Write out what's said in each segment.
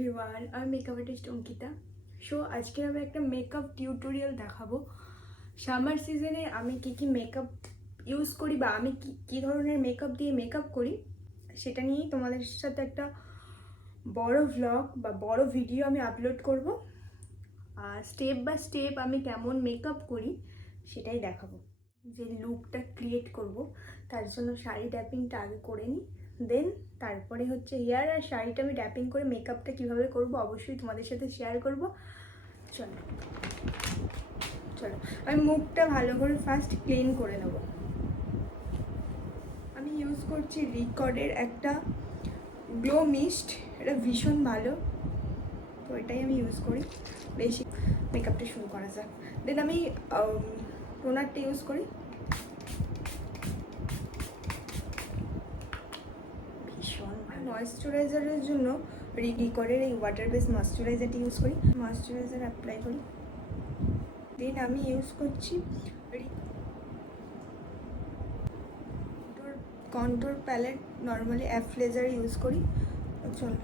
Everyone, আমি makeup artist Ankita. So আজকে আমি একটা মেকআপ টিউটোরিয়াল দেখাবো। সামার সিজনে আমি কি মেকআপ ইউজ করি বা আমি কি ধরনের মেকআপ দিয়ে মেকআপ করি সেটা নিয়েই তোমাদের সাথে একটা বড় ভ্লগ বা বড় ভিডিও আমি আপলোড করব। আর স্টেপ বাই স্টেপ আমি কেমন মেকআপ করি সেটাই দেখাবো। যে লুকটা ক্রিয়েট করব তার জন্য শাড়ি ট্যাপিংটা আগে করে নিই, দেন তারপরে হচ্ছে হেয়ার আর শাড়িটা আমি ট্যাপিং করে মেকআপটা কীভাবে করব অবশ্যই তোমাদের সাথে শেয়ার করব। চলো চলো আমি মুখটা ভালো করে ফার্স্ট ক্লিন করে নেব। আমি ইউজ করছি রিকর্ডের একটা গ্লো মিস্ট, এটা ভীষণ ভালো, তো এটাই আমি ইউজ করি। বেশি মেকআপটা শুরু করা যাক। দেন আমি টোনারটা ইউজ করি, ভীষণ ময়েশ্চারাইজারের জন্য রিকর্ডের এই ওয়াটার বেস ময়েশ্চারাইজারটি ইউজ করি। ময়েশ্চারাইজার অ্যাপ্লাই করি, দেন আমি ইউজ করছি কন্ট্রোর প্যালেট, নর্মালি অ্যাফলেজার ইউজ করি। চলো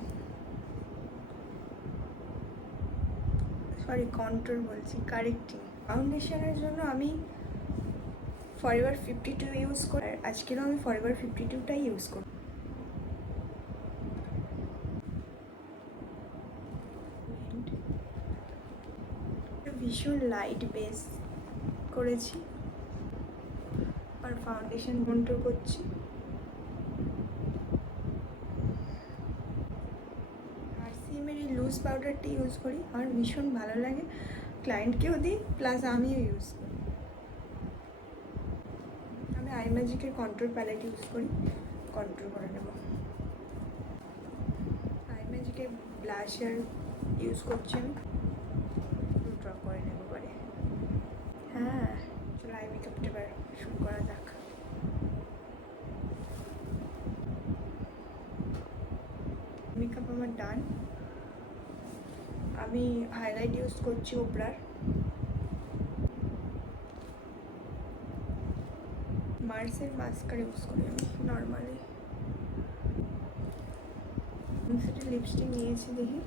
কন্ট্রোর বলছি, কারেক্টিং। ফাউন্ডেশনের জন্য আমি ফরএভার 52 ইউজ করি, আর আজকেরও আমি ফরএভার 52টাই ইউজ করি। ভীষণ লাইট বেস করেছি আর ফাউন্ডেশন কন্ট্রোল করছি। আরসিএমের এই লুজ পাউডারটি ইউজ করি, আমার ভীষণ ভালো লাগে, ক্লায়েন্টকেও দিই প্লাস আমিও ইউজ করি। আমি আই ম্যাজিকের কন্ট্রোল প্যালেট ইউজ করি, কন্ট্রোল করে নেব। আই ম্যাজিকের ব্লাশার ইউজ করছি আমি, ড্র করে নেব পরে। হ্যাঁ চলো আই মেকআপটা এবার শুরু করা যাক। মেকআপ আমার ডান। আমি হাইলাইট ইউজ করছি ওপরার, মার্সের মাস্কারা ইউজ করি আমি নর্মালি। সেটা লিপস্টিক নিয়েছি, দেখি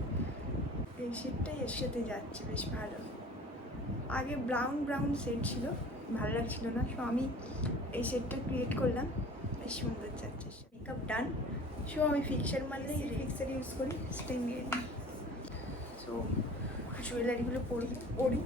এই শেডটাই এর সাথে যাচ্ছে বেশ ভালো। আগে ব্রাউন শেড ছিল, ভালো লাগছিল না, সো আমি এই শেডটা ক্রিয়েট করলাম, বেশ সুন্দর যাচ্ছে। মেকআপ ডান। সো আমি ফিক্সার মারলে ফিক্সার ইউজ করি, স্টেন দিয়ে নিই। সো জুয়েলারিগুলো পরি।